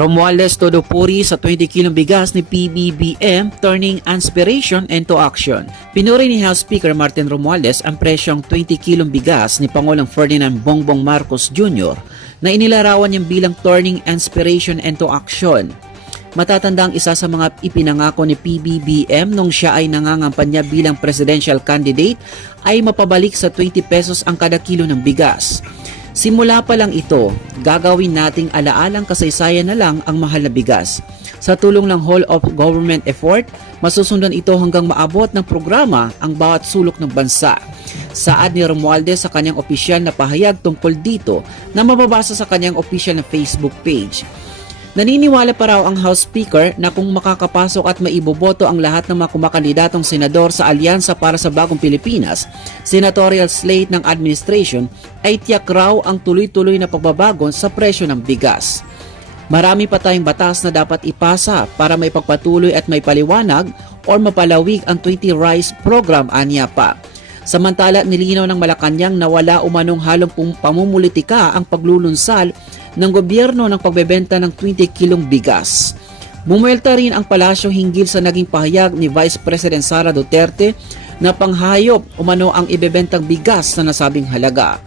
Romualdez todo puri sa 20 kilong bigas ni PBBM, turning inspiration into action. Pinuri ni House Speaker Martin Romualdez ang presyong 20 kilong bigas ni Pangulong Ferdinand Bongbong Marcos Jr. na inilarawan niyang bilang turning inspiration into action. Matatandang isa sa mga ipinangako ni PBBM nung siya ay nangangampanya bilang presidential candidate ay mapabalik sa 20 pesos ang kada kilo ng bigas. Simula pa lang ito, gagawin nating alaalang kasaysayan na lang ang mahal na bigas. Sa tulong ng whole of government effort, masusundan ito hanggang maabot ng programa ang bawat sulok ng bansa. Saad ni Romualdez sa kanyang opisyal na pahayag tungkol dito na mababasa sa kanyang opisyal na Facebook page. Naniniwala pa raw ang House Speaker na kung makakapasok at maiboboto ang lahat ng mga kumakandidatong senador sa Alyansa para sa Bagong Pilipinas, senatorial slate ng administration, ay tiyak raw ang tuloy-tuloy na pagbabago sa presyo ng bigas. Marami pa tayong batas na dapat ipasa para maipagpatuloy at maipaliwanag o mapalawig ang 20 Rice Program, anya pa. Samantala, nilinaw ng Malacanang na wala umanong halong pamumulitika ang paglulunsal ng gobyerno ng pagbebenta ng 20 kilong bigas. Bumuelta rin ang palasyo hinggil sa naging pahayag ni Vice President Sara Duterte na panghayop umano ang ibebentang bigas na nasabing halaga.